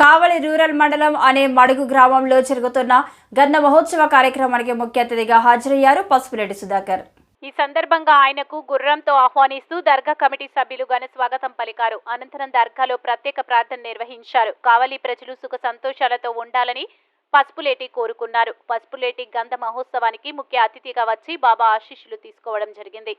కావలి rural మండలం అనే మడుగు గ్రామంలో జరుగుతున్న గన్న మహోత్సవ కార్యక్రమానికి ముఖ్య అతిథిగా హాజరయ్యారు పసుపులేటి సుధాకర్. ఈ సందర్భంగా ఆయనకు గుర్రంతో ఆహ్వానిస్తూ దర్గా కమిటీ సభ్యులు ఘన స్వాగతం పలికారు. అనంతరం దర్గాలో ప్రత్యేక ప్రార్థన నిర్వహించారు. కావలి ప్రజలు సుఖ సంతోషాలతో ఉండాలని పసుపులేటి కోరుకున్నారు. పసుపులేటి గంధ మహోత్సవానికి ముఖ్య అతిథిగా వచ్చి బాబా ఆశీస్సులు తీసుకోవడం జరిగింది.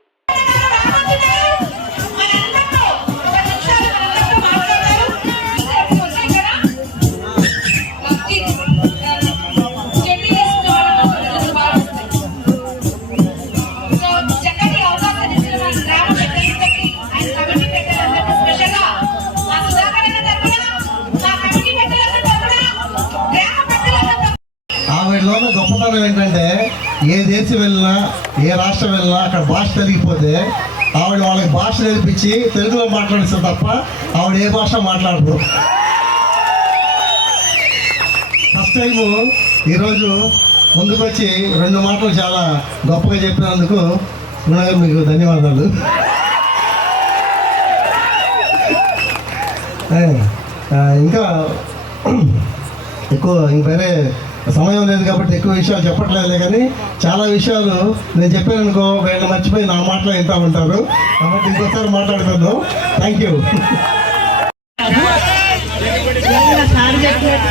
ఆవిడలోని గొప్పతనం ఏంటంటే ఏ దేశం వెళ్ళినా ఏ రాష్ట్రం వెళ్ళినా అక్కడ భాష తెలియకపోతే ఆవిడ వాళ్ళకి భాష నేర్పించి తెలుగులో మాట్లాడిస్తారు తప్ప ఆవిడ ఏ భాష మాట్లాడరు. ఫస్ట్ టైము ఈరోజు ముందుకు వచ్చి 2 మాటలు చాలా గొప్పగా చెప్పినందుకు మీకు ధన్యవాదాలు. ఇంకా ఎక్కువ వేరే సమయం లేదు కాబట్టి ఎక్కువ విషయాలు చెప్పట్లేదు, కానీ చాలా విషయాలు నేను చెప్పాననుకో వీళ్ళు మర్చిపోయి నా మాటలు వింటూ ఉంటారు. కాబట్టి ఇంకోసారి మాట్లాడుకుందాం. Thank you.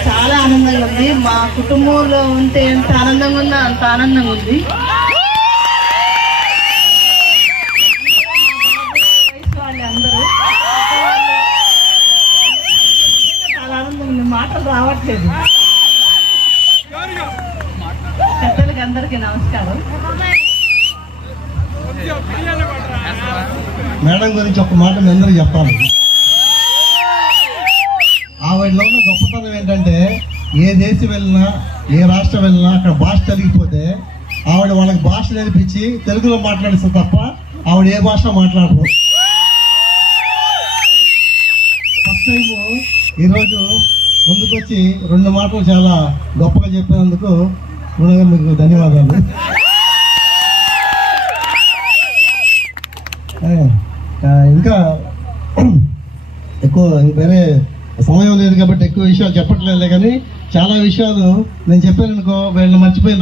చాలా ఆనందంగా ఉంది. మా కుటుంబంలో ఉంటే ఎంత ఆనందంగా ఉందో అంత ఆనందంగా ఉంది. అందరూ చాలా ఆనందంగా ఉంది. మాటలు రావట్లేదు. పెద్దలకి అందరికీ నమస్కారం. మేడం గురించి ఒక మాట మీ అందరికీ చెప్పాలి. ఆవిడలో ఉన్న గొప్పతనం ఏంటంటే ఏ దేశం వెళ్ళినా ఏ రాష్ట్రం వెళ్ళినా అక్కడ భాష తెలియకపోతే ఆవిడ వాళ్ళకి భాష నేర్పించి తెలుగులో మాట్లాడిస్తారు తప్ప ఆవిడ ఏ భాష మాట్లాడరు. ఫస్ట్ టైము ఈరోజు ముందుకు వచ్చి 2 మాటలు చాలా గొప్పగా చెప్పినందుకు మీకు ధన్యవాదాలు. ఇంకా ఎక్కువ వేరే సమయం లేదు కాబట్టి ఎక్కువ విషయాలు చెప్పట్లేదు, కానీ చాలా విషయాలు నేను చెప్పాను అనుకో వీళ్ళని మర్చిపోయి